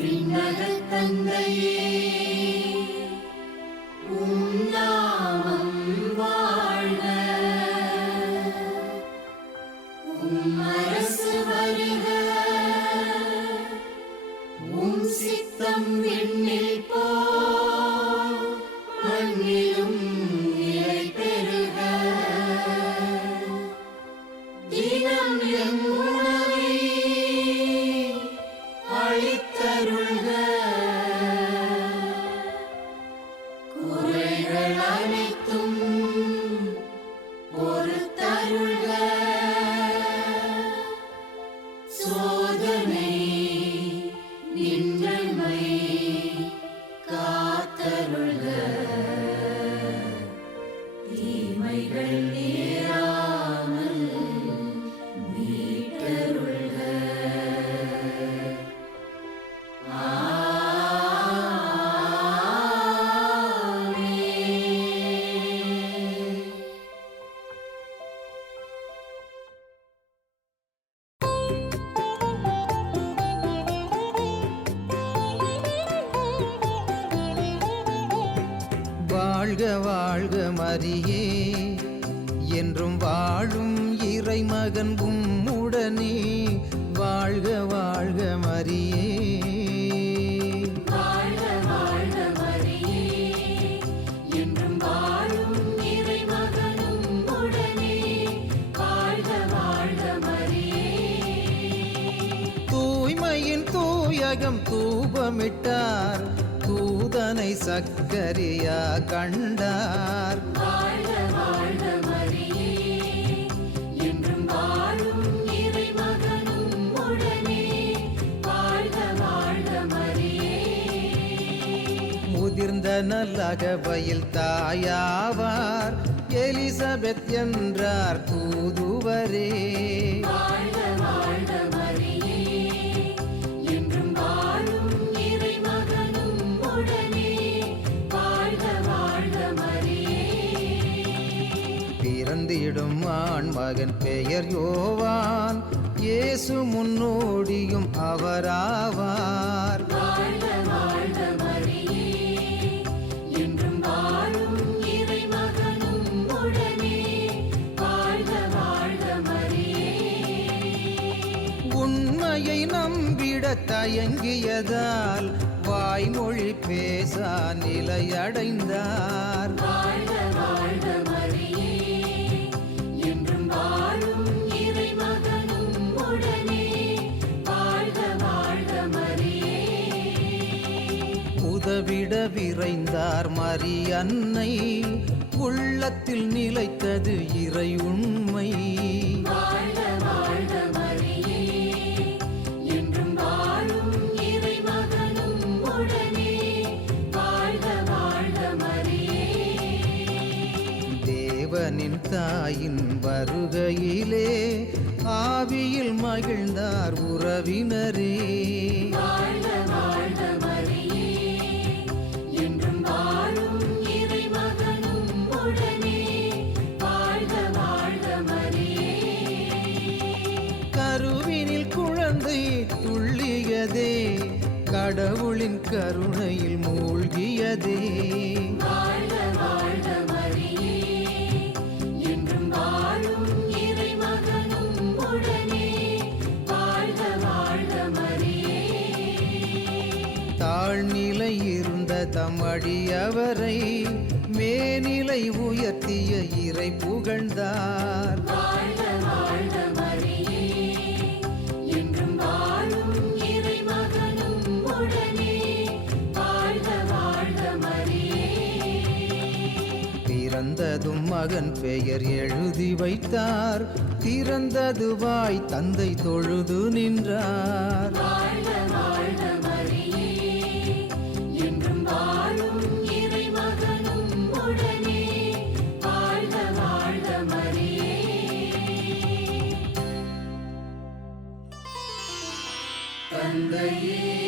விண்ணகத் தந்தையே, உம் நாமம் வாழ்க. உம் அரசு வருக. உம் சித்தம் விண்ணில் போல் மண்ணிலும் நிலை பெறுக. தினம் எம் உணவை அளித்தருள்க. குறைகள் அனைத்தும் பொறுத்தருள்க. சோதனை நின்றமை காத்தருள்க. தீமைகள் நேராமல் மீட்டருள்க. வாழ்க வாழ்க மரியே, என்றும் வாழும் இறைமகன் உம்முடனே. வாழ்க வாழ்க மரியே. வாழ்க வாழ்க மரியே, என்றும் வாழும் இறைமகன் உம்முடனே. வாழ்க வாழ்க மரியே. தூய்மையின் தூயகம் தூபமிட்டார், தூதனை சக்கரியா கண்டார். வாழ்க வாழ்க மரியே, என்றும் வாழும் இறைமகன் உம்முடனே. வாழ்க வாழ்க மரியே. முதிர்ந்த நல்லகவையில் தாயாவார், எலிசபெத் என்றார் தூதுவரே. வாழ்க வாழ்க மரியே, என்றும் வாழும் இறைமகன் உம்முடனே. வாழ்க வாழ்க மரியே. பிறந்திடும் ஆண்மகன் பெயர் யோவான், இயேசு முன்னோடியும் அவராவார். வாழ்க வாழ்க மரியே, என்றும் வாழும் இறைமகன் உம்முடனே. வாழ்க வாழ்க மரியே. உண்மையை நம்பிட தயங்கியதால் வாய்மொழி பேசா நிலையடைந்தார். வாழ்க வாழ்க மரியே, என்றும் வாழும் இறைமகன் உம்முடனே. வாழ்க வாழ்க மரியே. உதவிட விரைந்தார் மரியன்னை, உள்ளத்தில் நிலைத்தது இறை உண்மை. வாழ்க வாழ்க மரியே, என்றும் வாழும் இறைமகன் உம்முடனே. வாழ்க வாழ்க மரியே. தேவனின் தாயின் வருகையிலே ஆவியில் மகிழ்ந்தார் உறவினரே. வாழ்க வாழ்க மரியே, என்றும் வாழும் இறைமகன் உம்முடனே. வாழ்க வாழ்க மரியே. கருவினில் குழந்தை துள்ளியதே, கடவுளின் கருணையில் மூழ்கியதே. வாழ்க வாழ்க மரியே, என்றும் வாழும் இறைமகன் உம்முடனே. வாழ்க வாழ்க மரியே. தாழ்நிலை இருந்த தமடியவரை மேனிலை உயர்த்திய இறை புகழ்ந்தார். வாழ்க வாழ்க மரியே, என்றும் வாழும் இறைமகன் உம்முடனே. வாழ்க வாழ்க மரியே. பிறந்ததும் மகன் பெயர் எழுதி வைத்தார், திறந்ததுவாய் தந்தை தொழுது நின்றார். வாழ்க வாழ்க மரியே, என்றும் வாழும் இறைமகன் உம்முடனே. வாழ்க வாழ்க மரியே. தந்தையே